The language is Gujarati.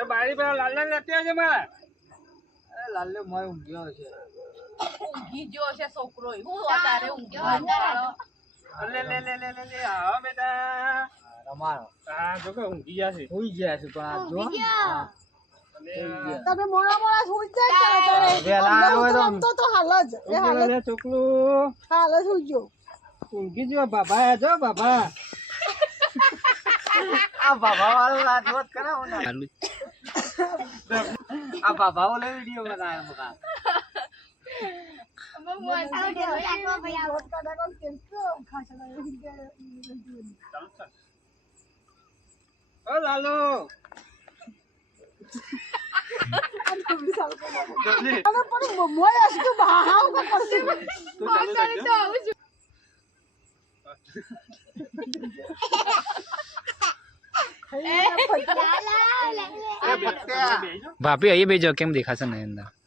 એ બારી પર લાલ લેતી આવજે મારા. એ લાલ્યો મોય ઊંઘ્યો છે. ઊંઘી ગયો છે છોકરો. હું અત્યારે ઊંઘ્યો લે લે લે લે લે આવો બેટા. રમાડો. હા જો કે ઊંઘી ગયા છે. સુઈ ગયા છે પણ આ જો તમે મોડા સુઈ જાય તારે વેલા હોય તો હાલ જ એ હાલ લે ચોકલું હાલ જ સુઈ ગયો ઊંઘી જો બાબા જો બાબા. આ બાબા વાળો રાજવત કરાવો ને આ બાબા વાળો વિડિયો બનાવ્યો મકા ઓ લાલો ભાભી અહીં બેજો કેમ દેખાશે નહીં અંદર